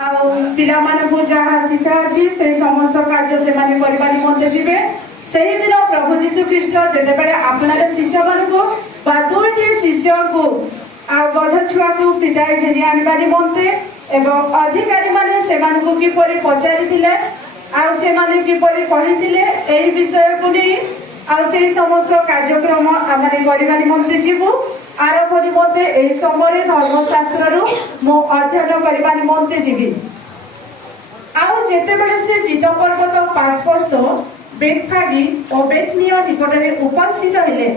पिला मानकु जहाँ शिक्षा अच्छी से समस्त कार्य से माने परिवार निमंते जीवे सही दिन प्रभु जीशु ख्रीस्ट जेतेबेले आपणाले शिष्य मानकु बा दुईटी शिष्य को गध छुआ को पिटाई घेनी आनिबा निमंते एवं अधिकारी माने सेमानकु किपरि पचारिथिले आ सेमाने किपरि कहिथिले एही विषय को नै आ से समस्त कार्यक्रम आमाने करिबा निमंते जीवु आरंभ निमंते एही समय धर्मशास्त्र रु मो अध्ययन करिबा निमंते जीवी आउ जेतेबेले से जित पर्वत पार्श्वस्थ बेतफागी और बेतनिय निकटरे उपस्थित हेले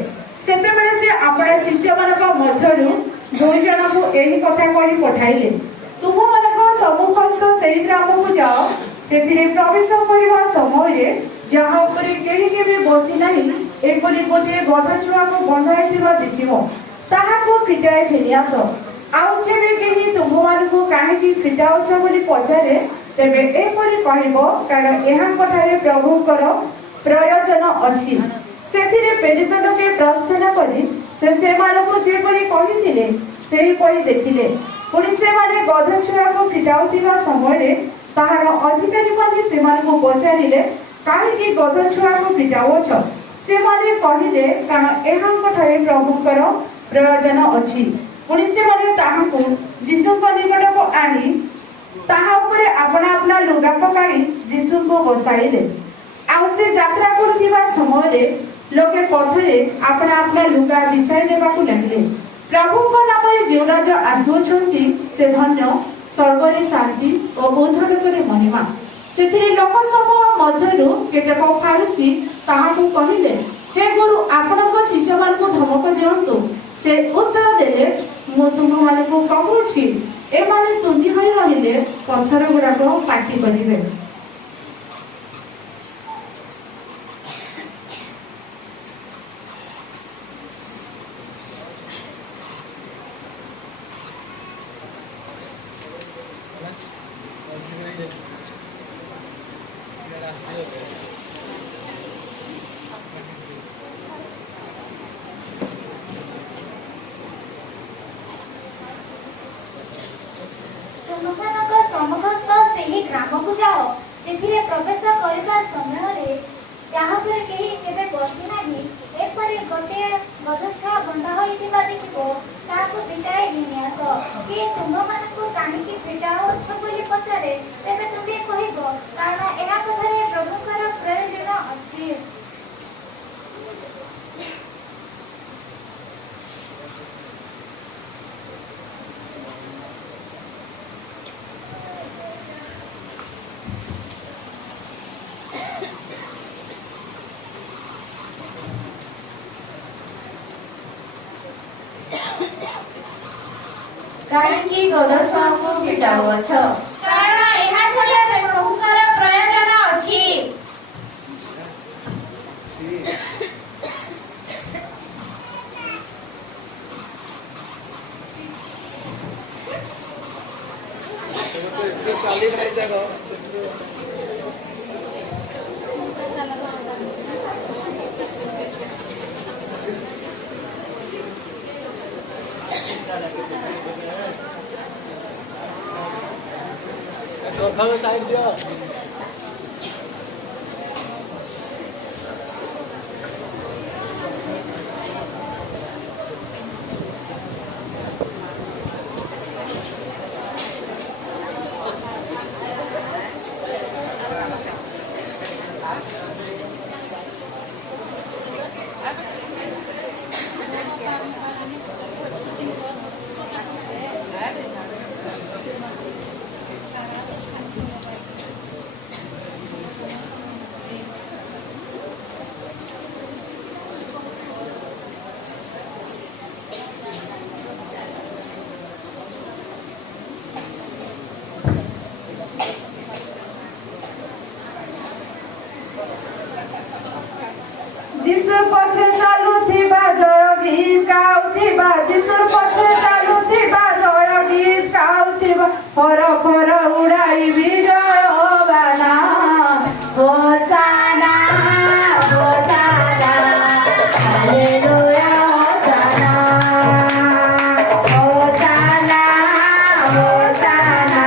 सेतेबेले से अपना शिष्य मानक मध्यरु दुई जन को एही कथा कहि पठाइले तुम मानक सम्मुखस्थ सेही ग्राम को जाओ सेथिरे प्रवेश करबा समय रे जहाँ ऊपर केही केबे बसी नाही एपरि गोटे गध छुआ को बंधाइथिबा देखिबो ताहाको फिटाई फेली आस आउ जेबे केही तुम मानक काहेकि फिटाउछ बोली पचारे तेबे एपरि कहबो कारण एहांकठारे प्रभुकर प्रयोजन अछि सेथिरे प्रेरित लोके प्रार्थना करी से मानक जेपरि कहिथिले सेही परि देखिले पुनि से माने गध छुआ को फिटाउथिबा समय रे ताहार अधिकारी माने से मानक पचारिले काहेकि गध छुआ को फिटाउछ से माने कहिले कारण एहांकठारे प्रभुकर प्रयोजन अछि पुनि से माने ताहाको जीशुक निकट को आनी ताहा ऊपर अपना अपना लुगा पकाई जीशु को बसाइले आउ से यात्रा करथिबा समय रे लोके पथरे अपना अपना लुगा बिछाई देबाकू लागिले प्रभु को नाम रे जे राज आसुछंती से धन्य स्वर्ग रे शांति और उद्धर करे महिमा सेथिरे लोक समूह मध्यरु केतेक फारुसी ताहाकू कहिले हे गुरु आपनक शिष्य मान को धमक दियंतु से उत्तर देले मु तुम मान को कहूछि ए माने तुंडी होई रहिले पत्थर गुडा को पाटी करिवे ग्राम को जाओ सेथिरे प्रवेश करबा समय रे जहाँ पर केही केबे बसी नाही एपरि गोटे गधछुआ बंधा होइतिबा देखिबो ताको पिटाई घिनि आस कि तुम मानकु काहेकि पिटाओ छ बोली पचारे तेबे तुमे कहिबो कारण एहा कथारे प्रभुकर प्रयोजन अछि काहेकि गध छुआ को फिटाउछ कारण एहा ठारे प्रभुकर प्रयोजन अछि साइड दियो जिसुर पछे चालू थिबा जय गीत गाउथिबा जिसुर पछे चालू थिबा जय गीत गाउथिबा फर फर उडाई विजय होबाना होसाना होसाना हालेलुया होसाना होसाना होसाना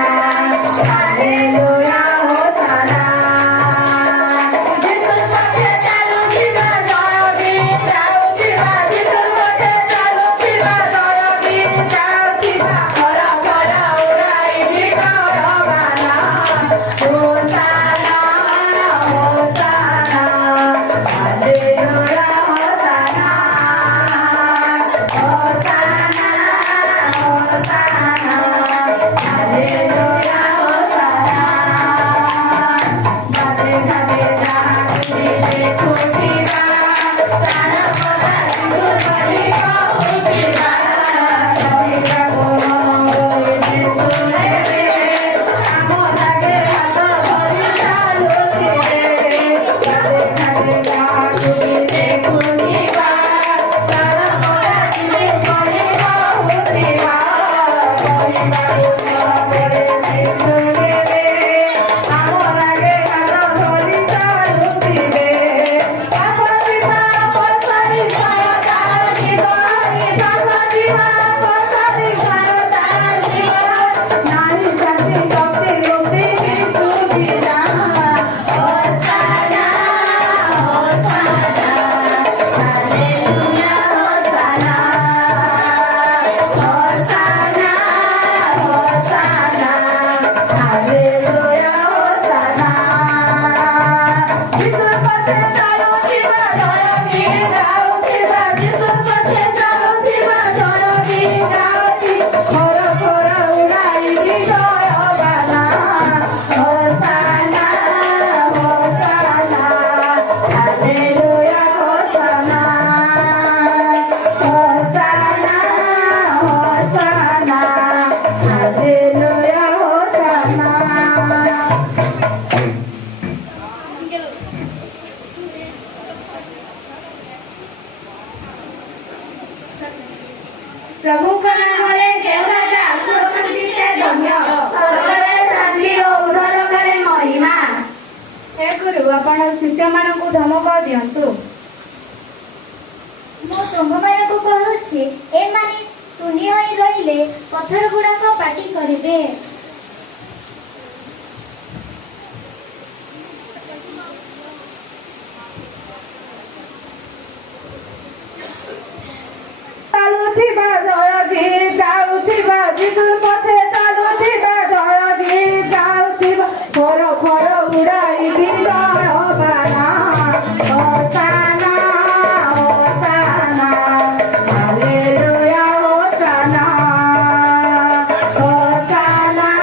प्रभु का नाम ले देव राजा सुरक्षित से धन्य सबरे शांति और उदर करे महिमा। हे गुरु आपण शिष्य मानकु धमक दियंतु। ମୁଁ ତୁମ୍ଭମାନଙ୍କୁ କହୁଛି ଏମାନେ ତୁନି ହୋଇ ରହିଲେ ପଥର ଗୁଡାକ ପାଟି କରିବେ। ଚାଲୁଥିବା ଜୟଧି ଯାଉଥିବା ବିଦୁ ପଥେ ଚାଲୁଥିବା ଜୟଧି ଯାଉଥିବା ଖର ଖର ଉଡାଇ ବିଜୟ ବାନା ହୋସାନା ହୋସାନା ହାଲେଲୁୟା ହୋସାନା ହୋସାନା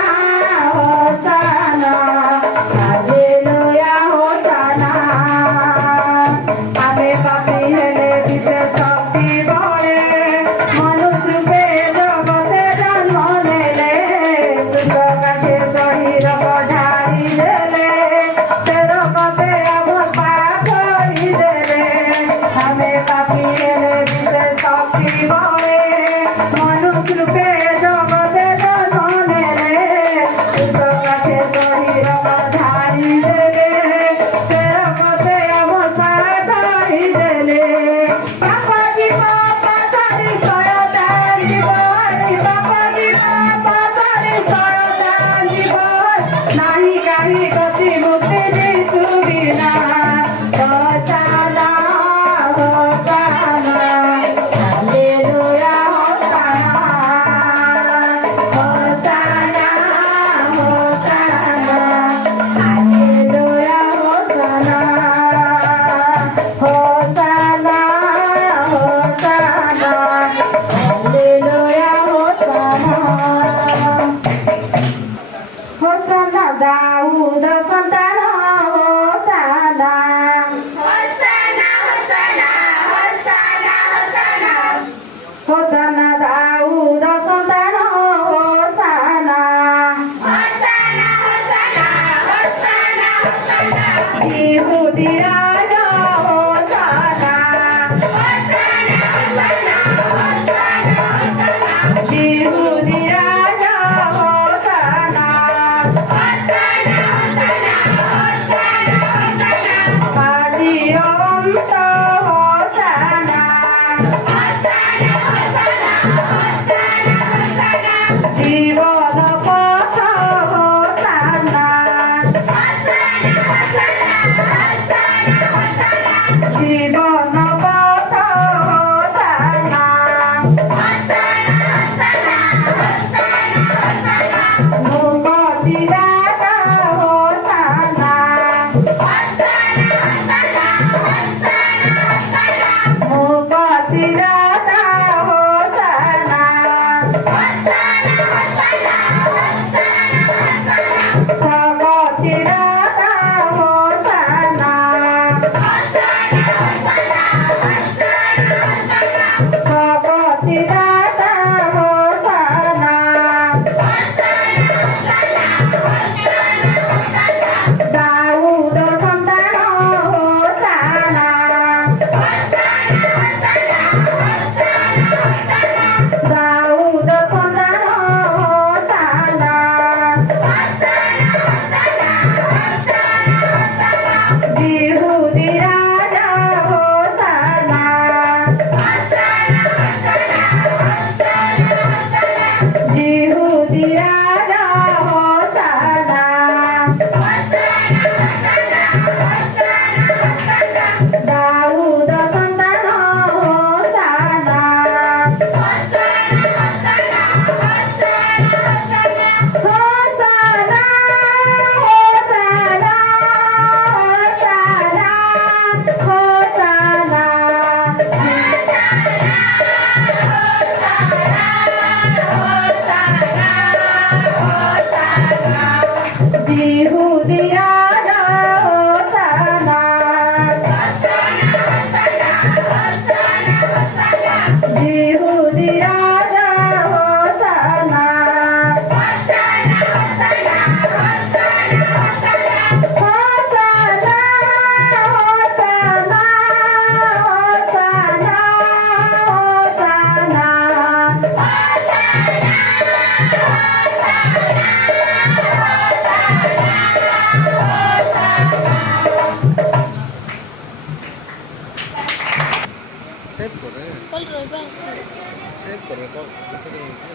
सेव करो,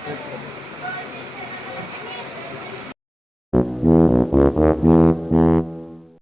सेव करो।